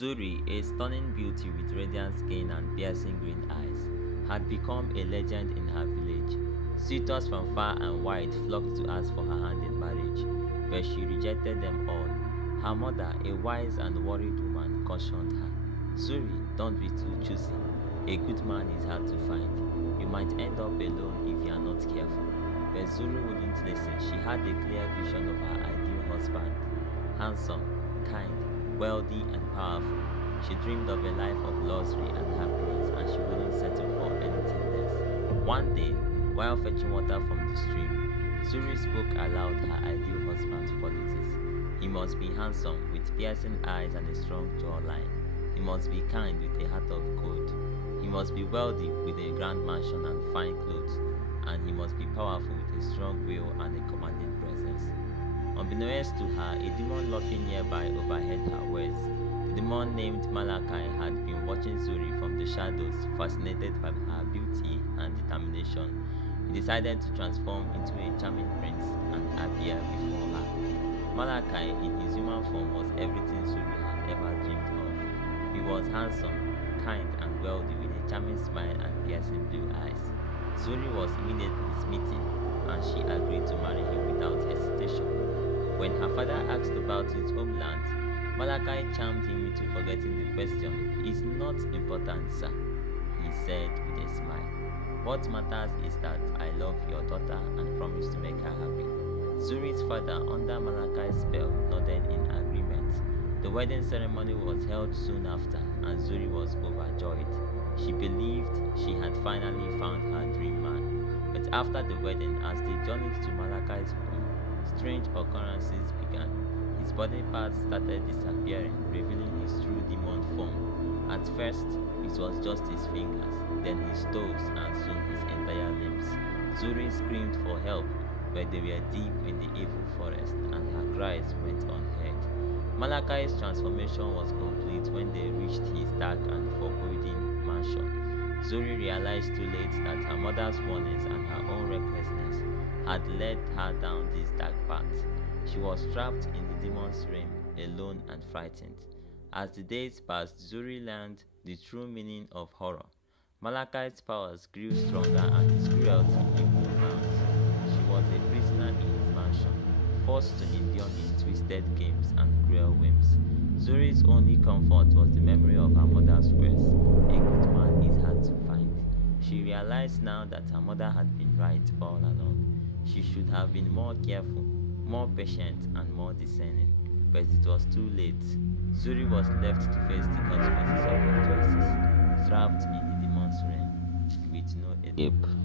Zuri, a stunning beauty with radiant skin and piercing green eyes, had become a legend in her village. Suitors from far and wide flocked to ask for her hand in marriage, but she rejected them all. Her mother, a wise and worried woman, cautioned her. Zuri, don't be too choosy. A good man is hard to find. You might end up alone if you are not careful. But Zuri wouldn't listen. She had a clear vision of her ideal husband: handsome, kind, wealthy, and powerful. She dreamed of a life of luxury and happiness, and she wouldn't settle for anything less. One day, while fetching water from the stream, Zuri spoke aloud her ideal husband's qualities. He must be handsome, with piercing eyes and a strong jawline. He must be kind, with a heart of gold. He must be wealthy, with a grand mansion and fine clothes. And he must be powerful, with a strong will and a commanding presence. Unbeknownst to her, a demon lurking nearby overheard her words. The demon named Malachi had been watching Zuri from the shadows, fascinated by her beauty and determination. He decided to transform into a charming prince and appear before her. Malachi, in his human form, was everything Zuri had ever dreamed of. He was handsome, kind, and wealthy, with a charming smile and piercing blue eyes. Zuri was immediately smitten, and she agreed to marry him without hesitation. When her father asked about his homeland, Malachi charmed him into forgetting the question. "It's not important, sir," he said with a smile. "What matters is that I love your daughter and promise to make her happy." Zuri's father, under Malachi's spell, nodded in agreement. The wedding ceremony was held soon after, and Zuri was overjoyed. She believed she had finally found her dream man. But after the wedding, as they journeyed to Malachi's home, strange occurrences began. His body parts started disappearing, revealing his true demon form. At first, it was just his fingers, then his toes, and soon his entire limbs. Zuri screamed for help, but they were deep in the evil forest, and her cries went unheard. Malachi's transformation was complete when they reached his dark and foreboding mansion. Zuri realized too late that her mother's warnings and her own recklessness had led her down this dark path. She was trapped in the demon's realm, alone and frightened. As the days passed, Zuri learned the true meaning of horror. Malachi's powers grew stronger and his cruelty equal bounds. She was a prisoner in his mansion, forced to endure his twisted games and cruel whims. Zuri's only comfort was the memory of her mother's words: "A good man is hard to find." She realized now that her mother had been right all along. She should have been more careful, more patient, and more discerning. But it was too late. Zuri was left to face the consequences of her choices, trapped in the demon's realm with no escape.